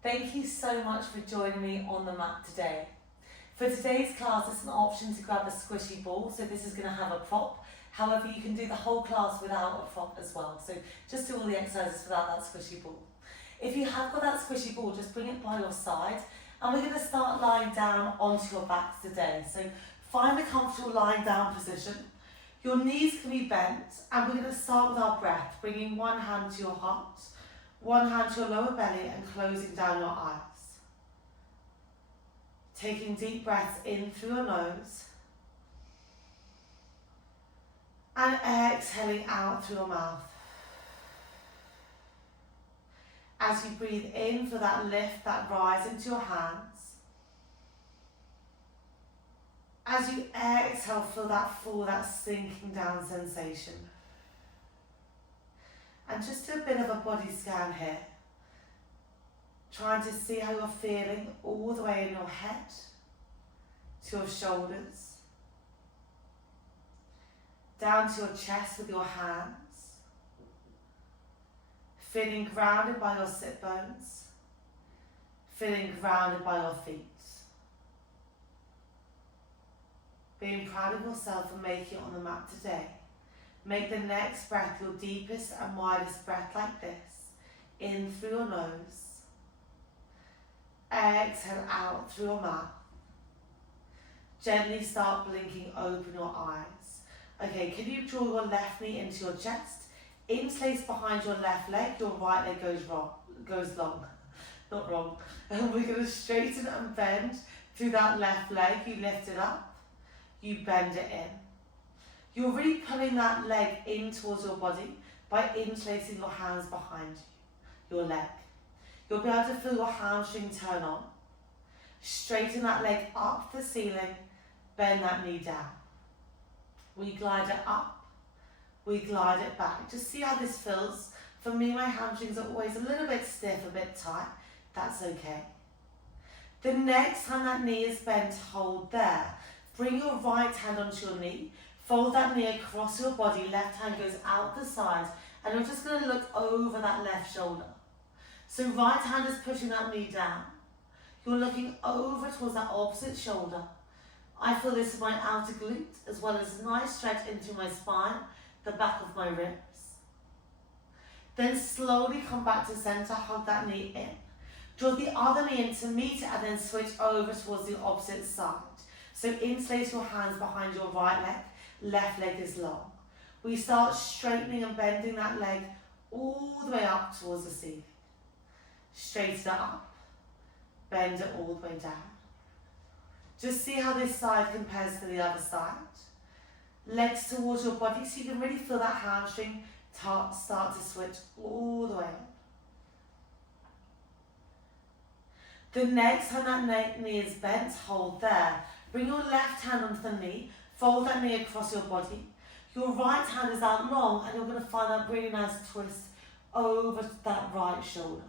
Thank you so much for joining me on the mat today. For today's class, it's an option to grab a squishy ball, so this is going to have a prop. However, you can do the whole class without a prop as well, so just do all the exercises without that squishy ball. If you have got that squishy ball, just bring it by your side, and we're going to start lying down onto your backs today. So find a comfortable lying down position. Your knees can be bent, and we're going to start with our breath, bringing one hand to your heart, one hand to your lower belly and closing down your eyes. Taking deep breaths in through your nose and exhaling out through your mouth. As you breathe in for that lift, that rise into your hands. As you exhale, feel that fall, that sinking down sensation. And just do a bit of a body scan here. Trying to see how you're feeling all the way in your head to your shoulders. Down to your chest with your hands. Feeling grounded by your sit bones. Feeling grounded by your feet. Being proud of yourself for making it on the mat today. Make the next breath your deepest and widest breath like this. In through your nose. Exhale out through your mouth. Gently start blinking open your eyes. Okay, can you draw your left knee into your chest? Interlace behind your left leg, your right leg goes long. Not wrong. And we're going to straighten and bend through that left leg. You lift it up, you bend it in. You're really pulling that leg in towards your body by interlacing your hands behind you, your leg. You'll be able to feel your hamstring turn on. Straighten that leg up the ceiling, bend that knee down. We glide it up, we glide it back. Just see how this feels. For me, my hamstrings are always a little bit stiff, a bit tight. That's okay. The next time that knee is bent, hold there. Bring your right hand onto your knee. Fold that knee across your body, left hand goes out the side, and you're just going to look over that left shoulder. So right hand is pushing that knee down. You're looking over towards that opposite shoulder. I feel this is my outer glute, as well as a nice stretch into my spine, the back of my ribs. Then slowly come back to center, hug that knee in. Draw the other knee in to meet it, and then switch over towards the opposite side. So interlace your hands behind your right leg. Left leg is long. We start straightening and bending that leg all the way up towards the ceiling. Straighten it up, bend it all the way down. Just see how this side compares to the other side. Legs towards your body so you can really feel that hamstring start to switch all the way up. The next time that knee is bent, hold there. Bring your left hand onto the knee. Fold that knee across your body. Your right hand is out long and you're going to find that really nice twist over that right shoulder.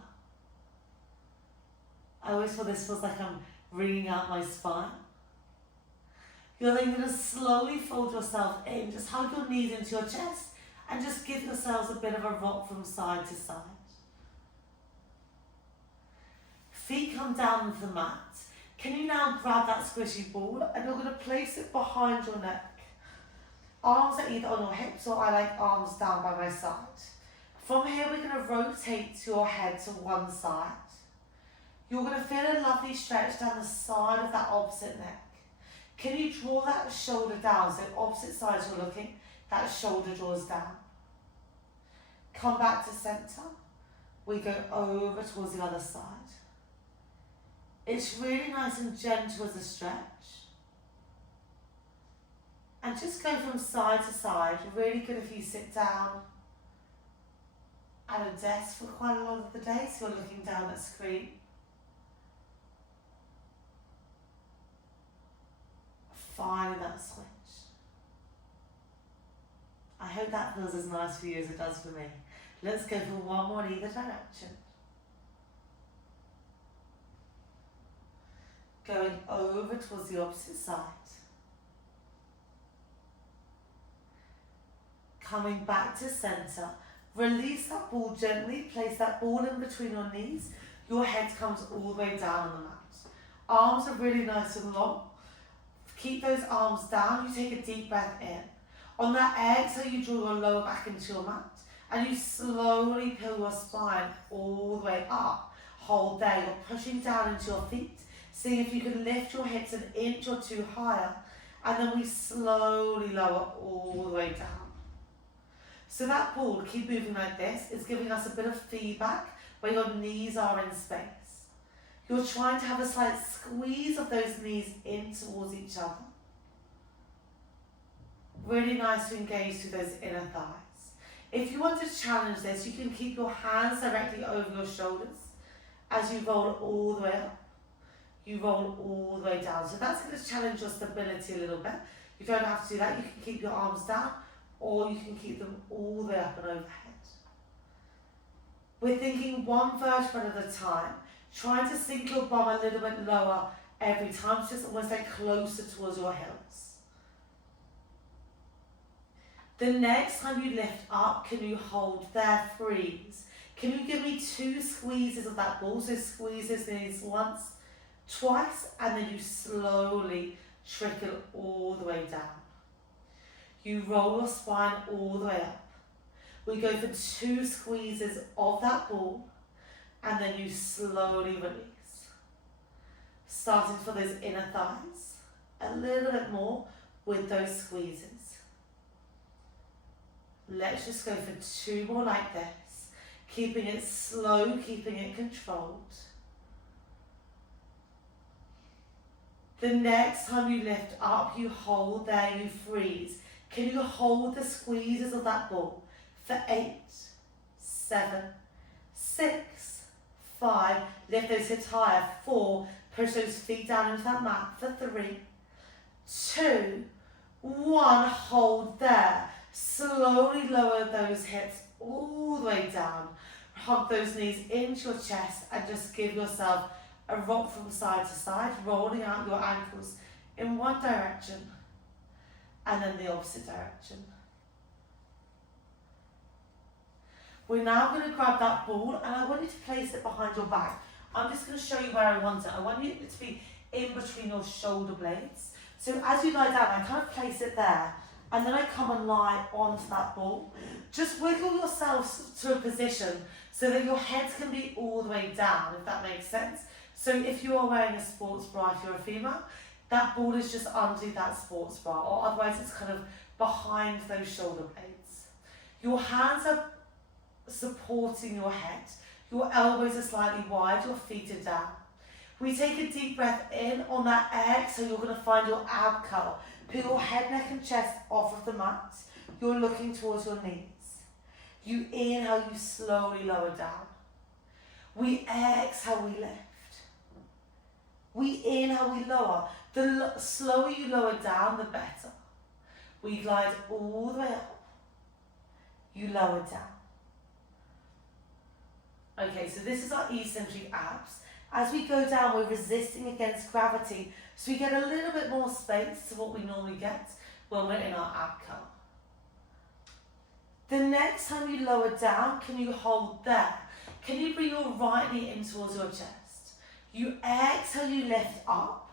I always feel this feels like I'm wringing out my spine. You're then going to slowly fold yourself in. Just hug your knees into your chest and just give yourselves a bit of a rock from side to side. Feet come down onto the mat. Can you now grab that squishy ball and you're going to place it behind your neck. Arms are either on your hips or I like arms down by my side. From here we're going to rotate your head to one side. You're going to feel a lovely stretch down the side of that opposite neck. Can you draw that shoulder down so opposite sides you're looking, that shoulder draws down. Come back to center. We go over towards the other side. It's really nice and gentle as a stretch. And just go from side to side. Really good if you sit down at a desk for quite a lot of the day, so you're looking down at the screen. Find that switch. I hope that feels as nice for you as it does for me. Let's go for one more in either direction. Going over towards the opposite side. Coming back to center. Release that ball gently. Place that ball in between your knees. your head comes all the way down on the mat. Arms are really nice and long. Keep those arms down. You take a deep breath in. On that exhale, you draw your lower back into your mat and you slowly peel your spine all the way up. Hold there. You're pushing down into your feet. See if you can lift your hips an inch or two higher, and then we slowly lower all the way down. So that ball, keep moving like this, is giving us a bit of feedback where your knees are in space. You're trying to have a slight squeeze of those knees in towards each other. Really nice to engage through those inner thighs. If you want to challenge this, you can keep your hands directly over your shoulders as you roll all the way up. You roll all the way down. So that's going to challenge your stability a little bit. You don't have to do that. You can keep your arms down, or you can keep them all the way up and overhead. We're thinking one vertebra at a time, trying to sink your bum a little bit lower every time, just almost like closer towards your heels. The next time you lift up, can you hold there, freeze? Can you give me 2 squeezes of that ball? So squeeze those knees once, twice, and then you slowly trickle all the way down. You roll your spine all the way up. We go for 2 squeezes of that ball, and then you slowly release. Starting for those inner thighs, a little bit more with those squeezes. Let's just go for 2 more like this, keeping it slow, keeping it controlled. The next time you lift up, you hold there, you freeze. Can you hold the squeezes of that ball for 8, 7, 6, 5, lift those hips higher, 4, push those feet down into that mat for 3, 2, 1, hold there. Slowly lower those hips all the way down. Hug those knees into your chest and just give yourself a rock from side to side, rolling out your ankles in one direction and then the opposite direction. We're now going to grab that ball and I want you to place it behind your back. I'm just going to show you where I want it. I want you to be in between your shoulder blades. So as you lie down, I kind of place it there and then I come and lie onto that ball. Just wiggle yourself to a position so that your head can be all the way down, if that makes sense. So if you are wearing a sports bra, if you're a female, that ball is just underneath that sports bra, or otherwise it's kind of behind those shoulder blades. Your hands are supporting your head. Your elbows are slightly wide, your feet are down. We take a deep breath in. On that exhale, you're going to find your ab curl. Put your head, neck and chest off of the mat. You're looking towards your knees. You inhale, you slowly lower down. We exhale, we lift. We inhale, we lower. The slower you lower down, the better. We glide all the way up. You lower down. Okay, so this is our eccentric abs. As we go down, we're resisting against gravity, so we get a little bit more space to what we normally get when we're in our ab curl. The next time you lower down, can you hold there? Can you bring your right knee in towards your chest? You exhale, you lift up.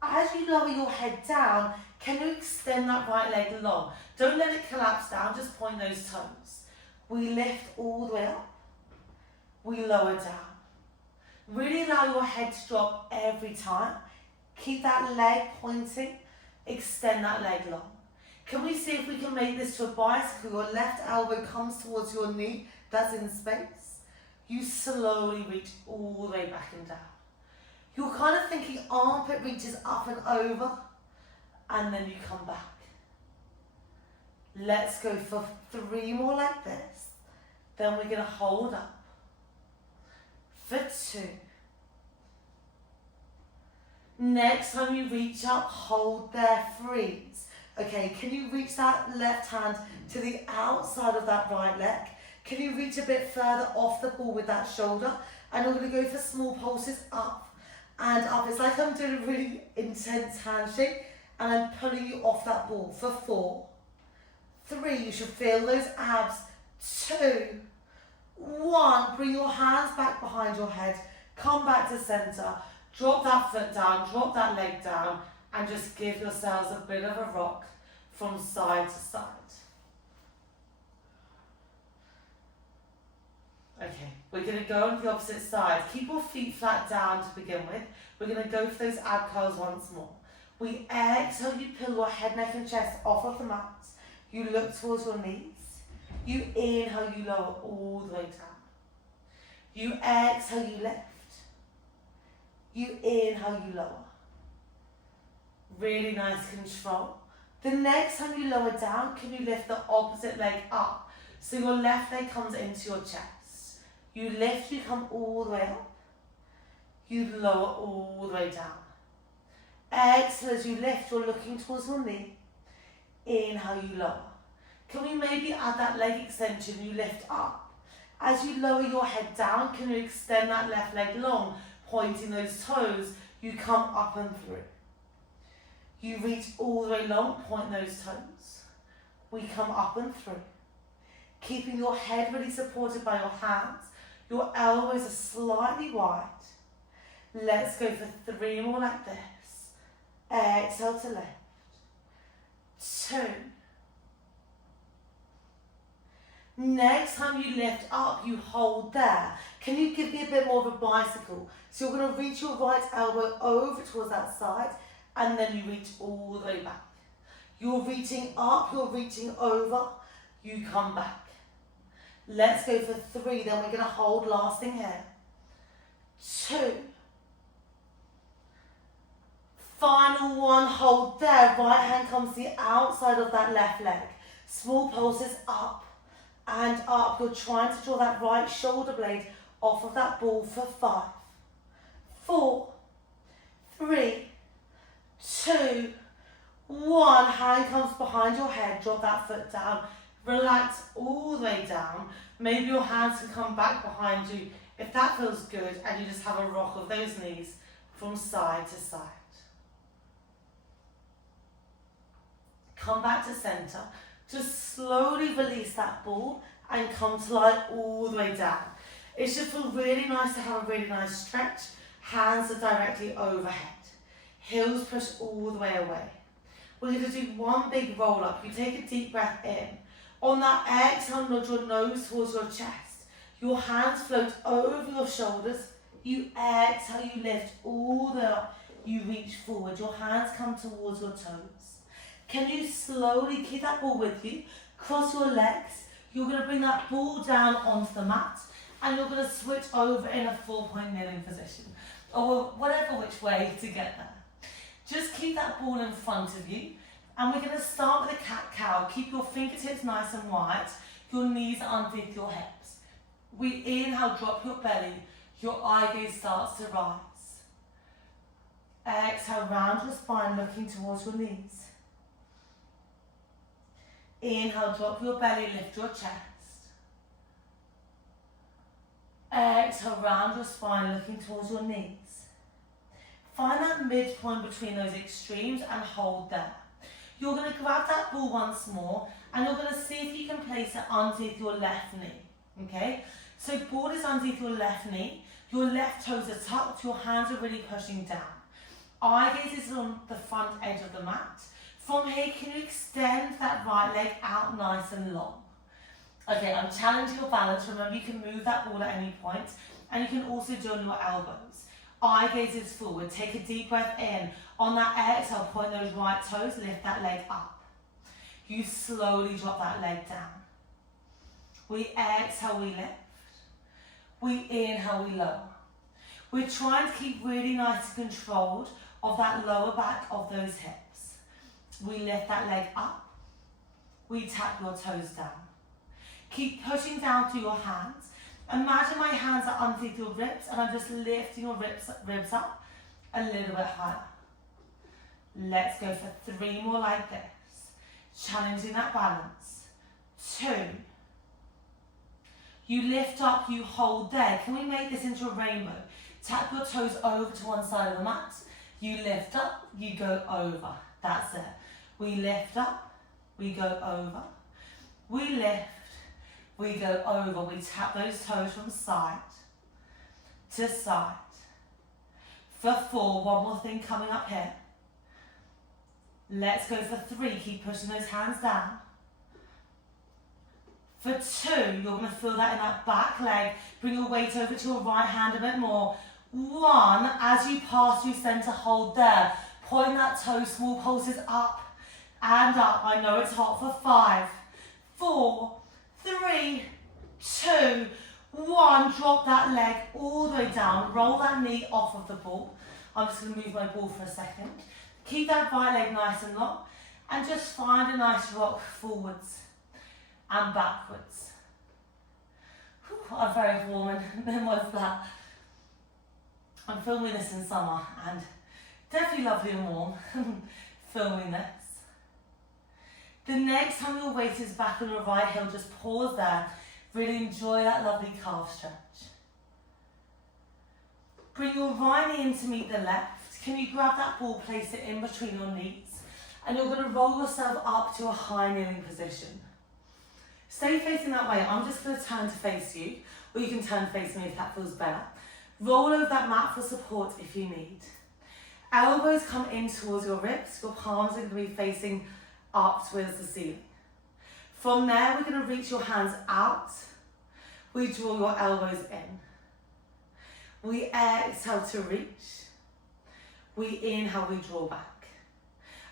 As you lower your head down, can you extend that right leg long? Don't let it collapse down, just point those toes. We lift all the way up. We lower down. Really allow your head to drop every time. Keep that leg pointing. Extend that leg long. Can we see if we can make this to a bicycle? Your left elbow comes towards your knee. That's in space. You slowly reach all the way back and down. You're kind of thinking armpit reaches up and over. And then you come back. Let's go for 3 more like this. Then we're going to hold up. For 2. Next time you reach up, hold there, freeze. Okay, can you reach that left hand to the outside of that right leg? Can you reach a bit further off the ball with that shoulder? And we're going to go for small pulses up and up. It's like I'm doing a really intense handshake and I'm pulling you off that ball for 4, 3. You should feel those abs. 2, 1. Bring your hands back behind your head. Come back to center, drop that foot down, drop that leg down, and just give yourselves a bit of a rock from side to side. Okay, we're going to go on the opposite side. Keep your feet flat down to begin with. We're going to go for those ab curls once more. We exhale, you peel your head, neck and chest off of the mat. You look towards your knees. You inhale, you lower all the way down. You exhale, you lift. You inhale, you lower. Really nice control. The next time you lower down, can you lift the opposite leg up? So your left leg comes into your chest. You lift, you come all the way up. You lower all the way down. Exhale, as you lift, you're looking towards your knee. Inhale, you lower. Can we maybe add that leg extension, you lift up? As you lower your head down, can you extend that left leg long, pointing those toes? You come up and through. You reach all the way long, point those toes. We come up and through. Keeping your head really supported by your hands. Your elbows are slightly wide. Let's go for 3 more like this. Exhale to lift. 2. Next time you lift up, you hold there. Can you give me a bit more of a bicycle? So you're going to reach your right elbow over towards that side, and then you reach all the way back. You're reaching up, you're reaching over, you come back. Let's go for 3, then we're going to hold last thing here. 2. Final 1, hold there. Right hand comes to the outside of that left leg. Small pulses up and up. You're trying to draw that right shoulder blade off of that ball for 5, 4, 3, 2, 1. Hand comes behind your head. Drop that foot down. Relax all the way down. Maybe your hands can come back behind you if that feels good, and you just have a rock of those knees from side to side. Come back to center. Just slowly release that ball and come to lie all the way down. It should feel really nice to have a really nice stretch. Hands are directly overhead. Heels push all the way away. We're going to do one big roll up. You take a deep breath in. On that exhale, nod your nose towards your chest. Your hands float over your shoulders. You exhale, you lift all the way up. You reach forward. Your hands come towards your toes. Can you slowly keep that ball with you? Cross your legs. You're going to bring that ball down onto the mat, and you're going to switch over in a 4-point kneeling position, or whatever which way to get there. Just keep that ball in front of you, and we're going to start with a cat-cow. Keep your fingertips nice and wide. Your knees are underneath your hips. We inhale, drop your belly. Your eye gaze starts to rise. Exhale, round your spine, looking towards your knees. Inhale, drop your belly, lift your chest. Exhale, round your spine, looking towards your knees. Find that midpoint between those extremes and hold there. You're going to grab that ball once more, and you're going to see if you can place it underneath your left knee. Okay? So ball is underneath your left knee. Your left toes are tucked. Your hands are really pushing down. Eye gaze is on the front edge of the mat. From here, can you extend that right leg out nice and long? Okay, I'm challenging your balance. Remember, you can move that ball at any point, and you can also do on your elbows. Eye gaze is forward. Take a deep breath in. On that exhale, point those right toes, lift that leg up. You slowly drop that leg down. We exhale, we lift. We inhale, we lower. We're trying to keep really nice and controlled of that lower back of those hips. We lift that leg up. We tap your toes down. Keep pushing down through your hands. Imagine my hands are underneath your ribs, and I'm just lifting your ribs up a little bit higher. Let's go for 3 more like this. Challenging that balance. 2. You lift up, you hold there. Can we make this into a rainbow? Tap your toes over to one side of the mat. You lift up, you go over. That's it. We lift up, we go over. We lift, we go over. We tap those toes from side to side. For 4, one more thing coming up here. Let's go for 3, keep pushing those hands down. For 2, you're going to feel that in that back leg. Bring your weight over to your right hand a bit more. 1, as you pass through center, hold there. Point that toe, small pulses up and up. I know it's hot. For 5, 4, 3, 2, 1. Drop that leg all the way down. Roll that knee off of the ball. I'm just going to move my ball for a second. Keep that right leg nice and long. And just find a nice rock forwards and backwards. Whew, I'm very warm and what's that? I'm filming this in summer and definitely lovely and warm filming this. The next time your weight is back on your right heel, just pause there. Really enjoy that lovely calf stretch. Bring your right knee in to meet the left. Can you grab that ball, place it in between your knees, and you're going to roll yourself up to a high kneeling position. Stay facing that way. I'm just going to turn to face you, or you can turn to face me if that feels better. Roll over that mat for support if you need. Elbows come in towards your ribs. Your palms are going to be facing up towards the ceiling. From there, we're going to reach your hands out. We draw your elbows in. We exhale to reach. We inhale, we draw back.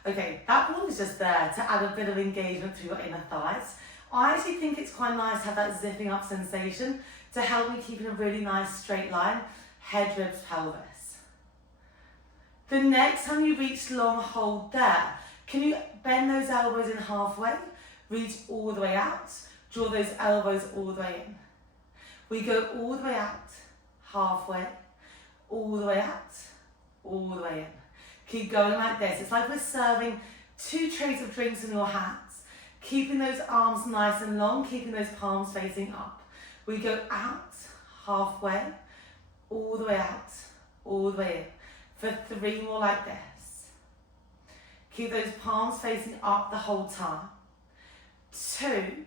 Okay, that ball is just there to add a bit of engagement through your inner thighs. I actually think it's quite nice to have that zipping up sensation to help me keep in a really nice straight line, head, ribs, pelvis. The next time you reach long, hold there. Can you bend those elbows in halfway? Reach all the way out. Draw those elbows all the way in. We go all the way out, halfway, all the way out, all the way in. Keep going like this. It's like we're serving 2 trays of drinks in your hands. Keeping those arms nice and long, keeping those palms facing up. We go out, halfway, all the way out, all the way in. For 3 more like this. Keep those palms facing up the whole time. 2.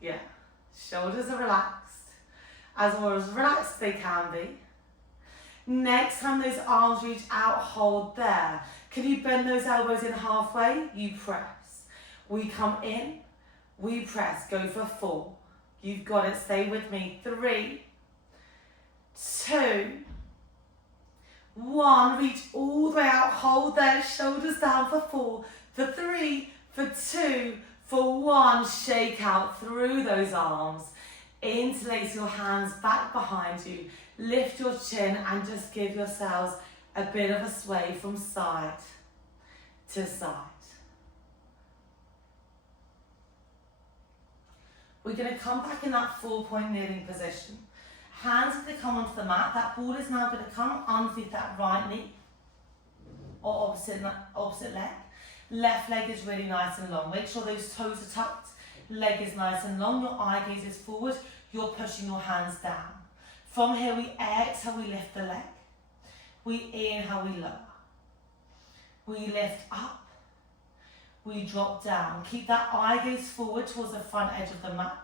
Yeah, shoulders are relaxed. As relaxed as they can be. Next time those arms reach out, hold there. Can you bend those elbows in halfway? You press. We come in, we press. Go for 4. You've got it, stay with me. 3, 2, 1. Reach all the way out, hold there, shoulders down for 4, for 3, for 2, for 1. Shake out through those arms. Interlace your hands back behind you. Lift your chin and just give yourselves a bit of a sway from side to side. We're going to come back in that 4-point kneeling position. Hands are going to come onto the mat. That ball is now going to come underneath that right knee or opposite leg. Left leg is really nice and long. Make sure those toes are tucked. Leg is nice and long. Your eye gaze is forward. You're pushing your hands down. From here, we exhale, we lift the leg. We inhale, we lower. We lift up. We drop down. Keep that eye gaze forward towards the front edge of the mat.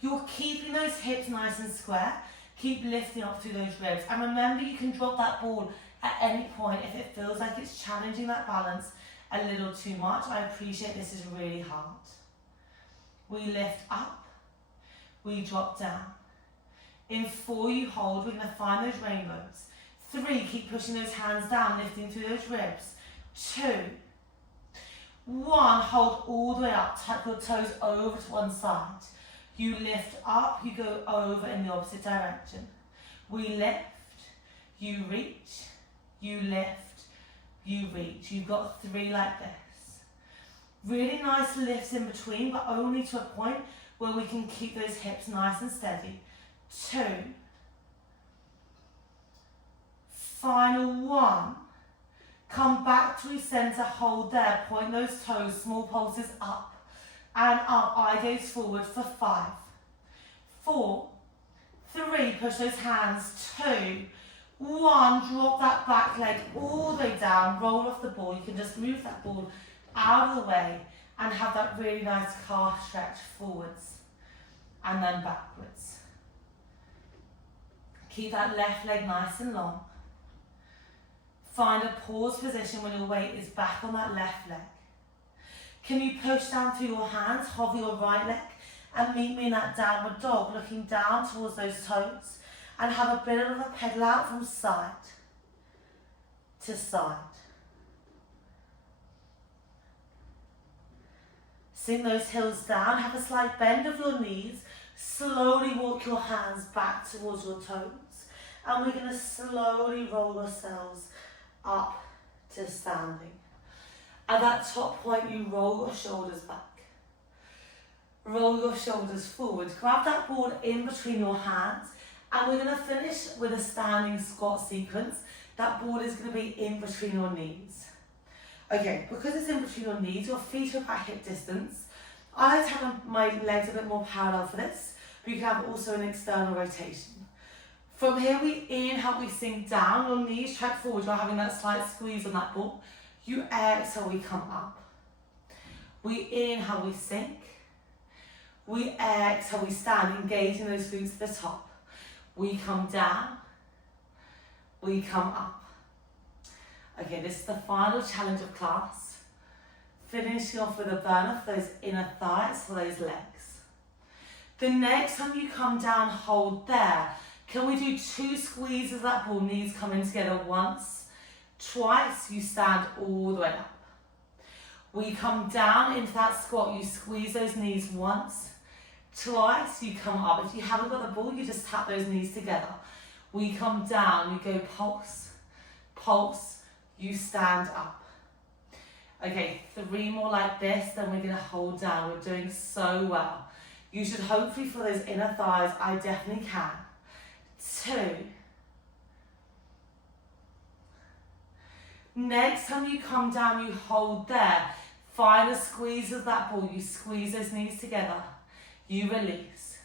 You're keeping those hips nice and square. Keep lifting up through those ribs. And remember, you can drop that ball at any point if it feels like it's challenging that balance a little too much. I appreciate this is really hard. We lift up. We drop down. In 4, you hold. We're going to find those rainbows. 3, keep pushing those hands down, lifting through those ribs. 2, 1, hold all the way up. Tuck your toes over to one side. You lift up, you go over in the opposite direction. We lift, you reach, you lift, you reach. You've got 3 like this. Really nice lifts in between, but only to a point where we can keep those hips nice and steady. 2. Final 1. Come back to center, hold there, point those toes, small pulses up and up, eye gaze forward for 5, 4, 3, push those hands, 2, 1, drop that back leg all the way down, roll off the ball. You can just move that ball out of the way and have that really nice calf stretch forwards and then backwards. Keep that left leg nice and long. Find a pause position when your weight is back on that left leg. Can you push down through your hands, hover your right leg, and meet me in that downward dog, looking down towards those toes, and have a bit of a pedal out from side to side. Sink those heels down, have a slight bend of your knees, slowly walk your hands back towards your toes, and we're going to slowly roll ourselves up to standing. At that top point, you roll your shoulders back. Roll your shoulders forward. Grab that ball in between your hands, and we're going to finish with a standing squat sequence. That ball is going to be in between your knees. Okay, because it's in between your knees, your feet are about hip distance. I like to have my legs a bit more parallel for this, but you can have also an external rotation. From here, we inhale, we sink down, your knees track forward, you're having that slight squeeze on that ball. You exhale, we come up. We inhale, we sink. We exhale, we stand, engaging those glutes to the top. We come down. We come up. Okay, this is the final challenge of class. Finishing off with a burn of those inner thighs for those legs. The next time you come down, hold there. Can we do 2 squeezes of that ball, knees coming together once? Twice, you stand all the way up. We come down into that squat, you squeeze those knees once. Twice, you come up. If you haven't got the ball, you just tap those knees together. We come down, we go pulse, pulse, you stand up. Okay, 3 more like this, then we're going to hold down. We're doing so well. You should hopefully feel those inner thighs. I definitely can. 2. Next time you come down, you hold there. Find a squeeze of that ball. You squeeze those knees together. You release.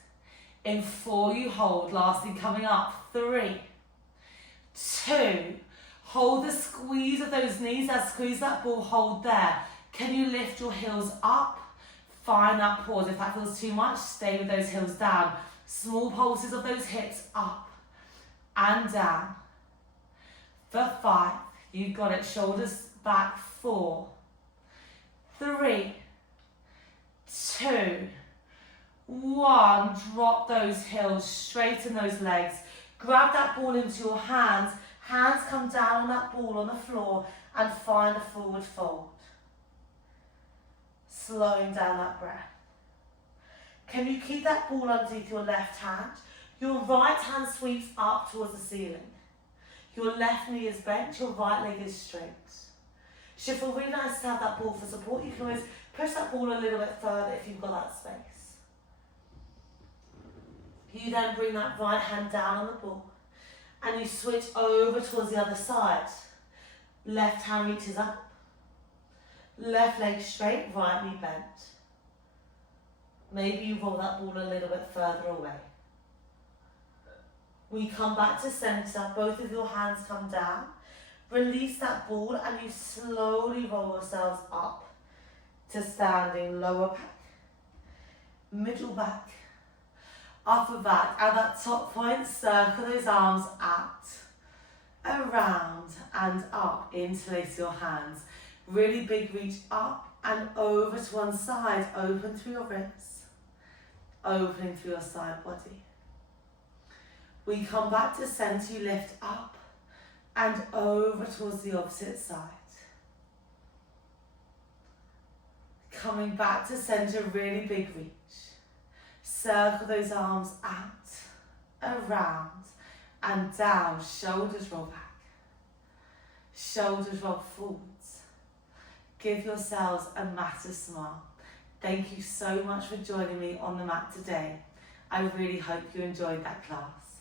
In 4, you hold. Lastly, coming up. 3, 2. Hold the squeeze of those knees. As squeeze that ball, hold there. Can you lift your heels up? Find that pause. If that feels too much, stay with those heels down. Small pulses of those hips up and down. For 5, you've got it. Shoulders back. 4, 3, 2, 1. Drop those heels, straighten those legs. Grab that ball into your hands. Hands come down on that ball on the floor and find a forward fold. Slowing down that breath. Can you keep that ball underneath your left hand? Your right hand sweeps up towards the ceiling. Your left knee is bent, your right leg is straight. Should feel really nice to have that ball for support. You can always push that ball a little bit further if you've got that space. You then bring that right hand down on the ball and you switch over towards the other side. Left hand reaches up. Left leg straight, right knee bent. Maybe you roll that ball a little bit further away. We come back to center, both of your hands come down. Release that ball and you slowly roll yourselves up to standing. Lower back, middle back, upper back. At that top point, circle those arms out, around and up. Interlace your hands. Really big reach up and over to one side. Open through your ribs, opening through your side body. We come back to center, you lift up and over towards the opposite side. Coming back to center, really big reach. Circle those arms out, around and down. Shoulders roll back. Shoulders roll forwards. Give yourselves a massive smile. Thank you so much for joining me on the mat today. I really hope you enjoyed that class.